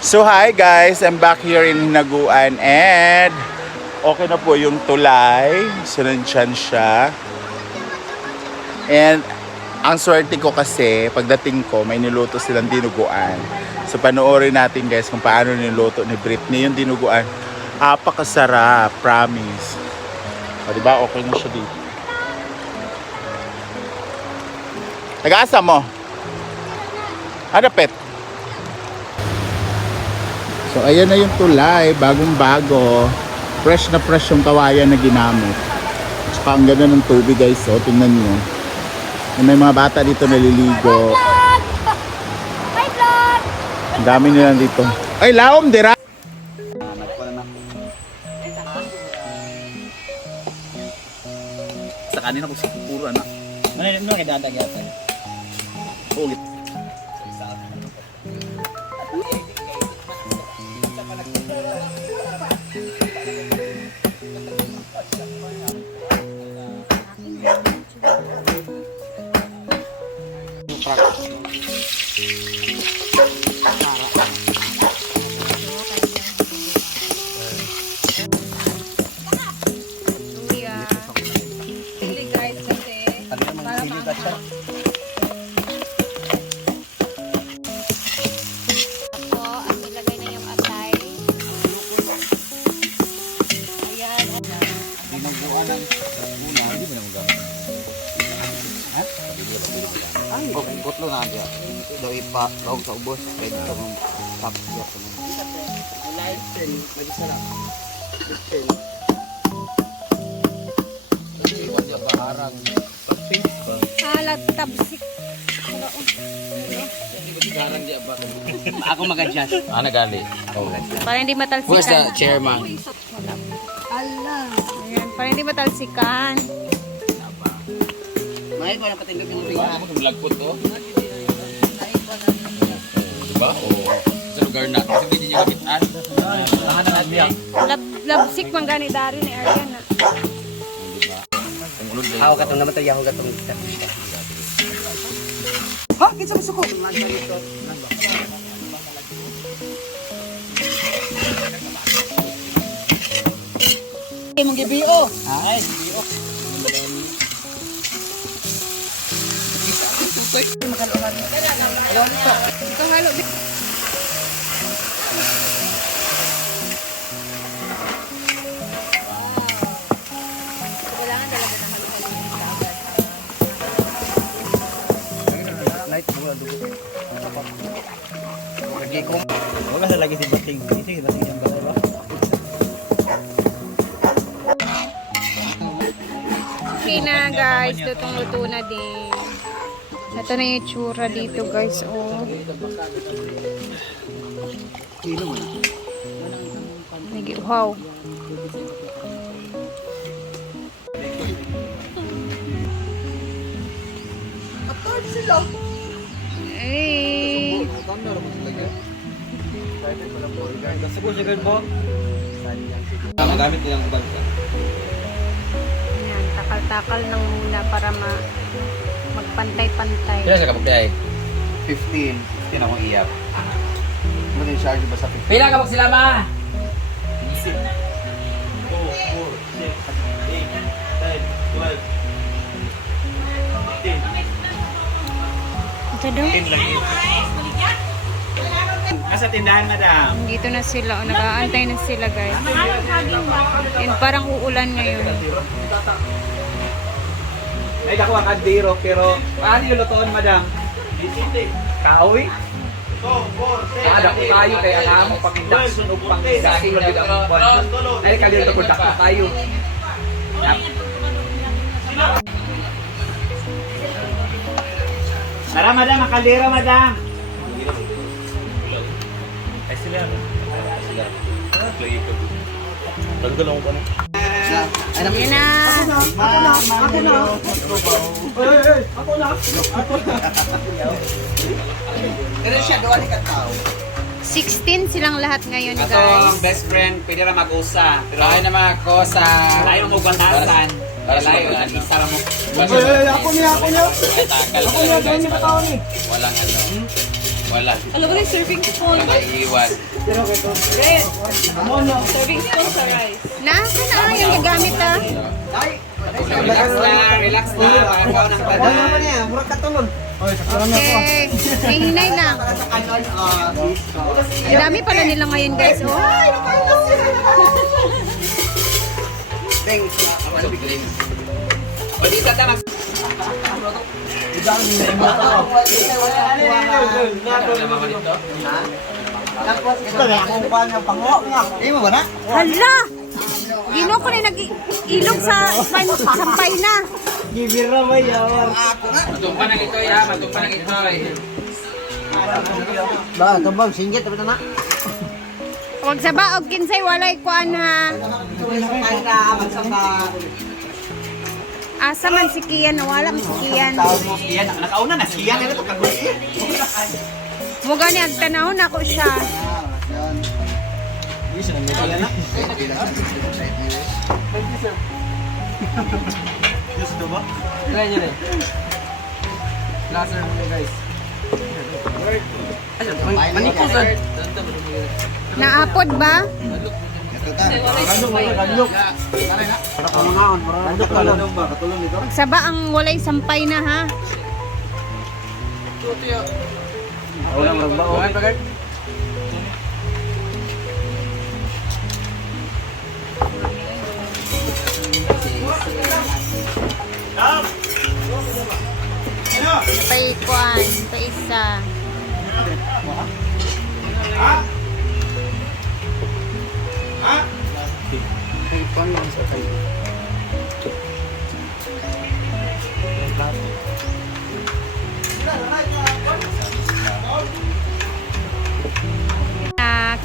So hi guys, I'm back here in Hinaguan and okay na po yung tulay. Sinandyan siya. And ang swerte ko kasi, pagdating ko, may niluto silang dinuguan. So panoorin natin guys kung paano niluto ni Britney yung dinuguan. Apakasarap, promise. O diba, okay na siya dito. Nag-aasa mo? Hanapit. So ayan na yung tulay, bagong-bago. Fresh na fresh yung kawayan na ginamit. Tsaka ang ganda ng tubig guys, so tingnan nyo. May mga bata dito naliligo. Ang dami nila dito. Ay, laom dira! Sa kanina ko puro anak. Ano kay dadag yata? Ulit. Kutlo na dia. Daw ipa, daw sa ubos, pwede ka mong tap siya po. Live stream, pwede sa lang. Stream. Pwede ba dia baharang? Halat tabsik. Baharang dia ba? Ako mag-adjust. Nagali. Para hindi matalsikan. Who's the chairman? Allah. Ayan, para hindi matalsikan. May ko na patindog yung bigas. Ako vlog po to. Diba? Sa lugar na. Kasi hindi niya kapitan. Tahan na natin yan. Labsik man gani dari ni Aryan na. Ako katong naman tayo, ako katong ha? Kinsa mo suko? Mong GBO. Ay, GBO. Ito halo. Kailangan talaga na halo-halo sa agad. Light bulan dulu. Lagi ko. Wala na lagi si Bating. Sige, Bating yung gano'n ba? Okay na guys, lutong luto na din. Ito na yung tsura dito guys, oh. Wow. Atard sila. Eh. Siguro siya ganun po. Magamit nilang uban. Ayan, takal-takal lang muna para magpantay-pantay. Kaya siya kapagkayay? 15. 15 akong iyak. Ano yung charge ba sa 15? Pila kapag sila ma? Ito doon. Nasa tindahan, madam. Dito na sila. O, nag-aantay na sila guys. And parang uulan ngayon. Ay, ako ang kandiro, pero paano yung lutoon, madam? Kaoy? Ada ko tayo kay alam mo pag induction o pang daging na bigyan ang buwan. Ay, kalito ko dakto tayo. Tara, madam, ang kaldero, madam. Ay, sila. Yan na. Pero siya, doon ka tao. 16 silang lahat ngayon Ato guys. ang best friend, pwede ra mag-usa. Pero ay naman ako sa layo mo batasan. Layo lang isa ra mo. Ako niya. Takal. Ako niya, doon niya tao ni. Walang ano. Wala. Alam mo na yung serving spoon. Wala maiiwan. Red. Serving spoon sa rice. Nasa na yung gagamit ah. Relax na. Makakaw ng pada. Okay. May hinay lang. Ang dami pala nila ngayon guys. Oh. O di sa tamas. Hala! Gino ko na nag-ilog sa sampay na. Matumpa ng ito ya. Matumpa ng ito eh. Ba, tabang singgit tapi na. Huwag sa baog kinsay walay kuan ha. Asa man si Kian, nawala man si Kian. Yan, nakauna na siya nila to kagulit. Muga ni agtanahon ako siya. Gusto ba? Naapod ba? Huwag sa ba ang walay sampay na ha? Pay kuan, pa isa.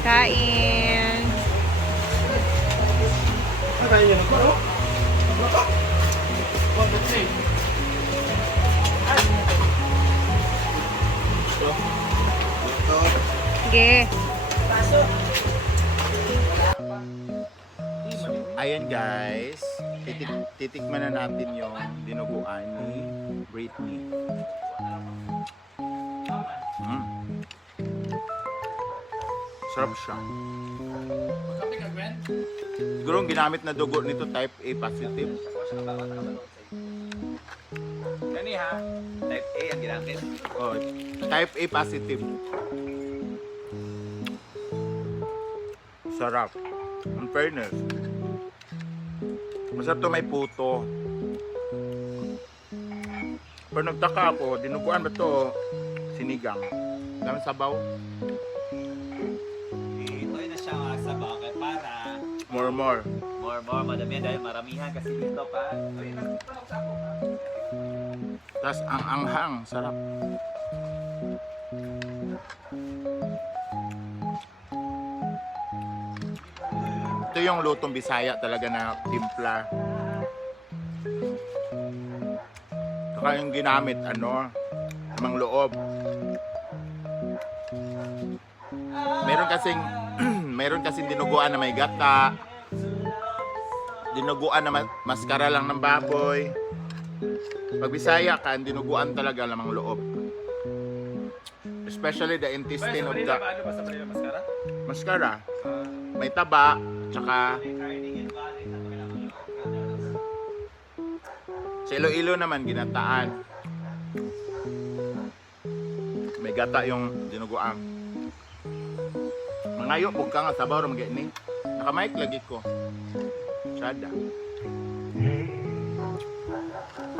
Kain. Sige. Ayan guys, titikman na natin yung dinuguan ni Britney. Sarap siya. Siguro ang ginamit na dugo nito type A positive. Kani ha? Type A ang ginamit. Oh, type A positive. Sarap. In fairness. Masarap to, may puto. Pero nagtaka ako, dinuguan ba to sinigang? Dami sabaw. Ito na siya sa bakit para More. more madami dahil maramihan kasi dito pa. Tapos ang anghang, sarap. Ito yung lutong Bisaya talaga na timpla. Saka yung ginamit, lamang loob. Meron kasing dinuguan na may gata. Dinuguan na maskara lang ng baboy. Pag Bisaya ka, dinuguan talaga lamang loob. Especially the intestine of the Ano ba sa Manila Mascara? maskara. May taba, tsaka sa Iloilo naman ginataan. May gata yung dinuguan. Mangayo, huwag ka nga sabaw rin mag-ining. Nakamike lagi ko. Sada.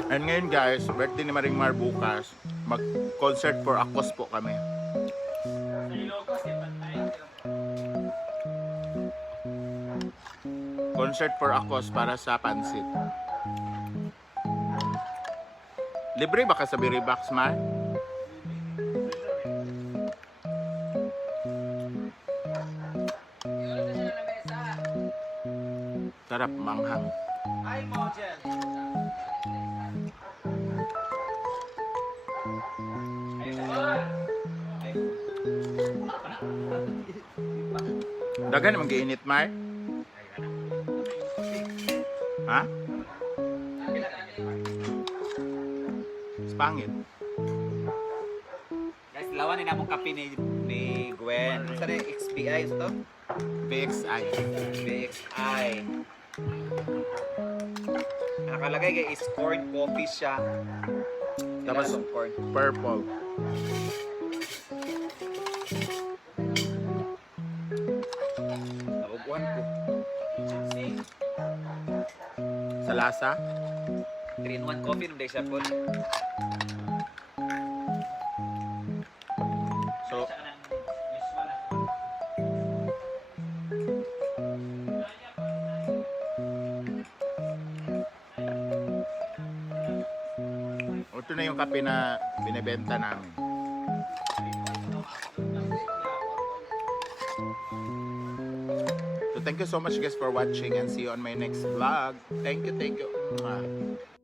And ngayon guys, birthday ni Maring Mar bukas. Mag-concert for Akos po kami. Concert for Akos para sa pansit. Libre ba ka sa Biribox, man? Sarap, manghang. Ay mo dyan. Dagan naman giinit, Mar? Ha? Pangit. Guys, lawan kuha ni namong kape ni Gwen. Sa rin, XBI ito? BXI. BXI. Nakalagay kay is corn coffee siya. Tapos Ilan corn. purple. Nabubuhan ko. Sa lasa. 3-in-1 coffee nung day siya po. So, ito na yung kape na binebenta namin. So thank you so much guys for watching and see you on my next vlog. Thank you, thank you. Mwah.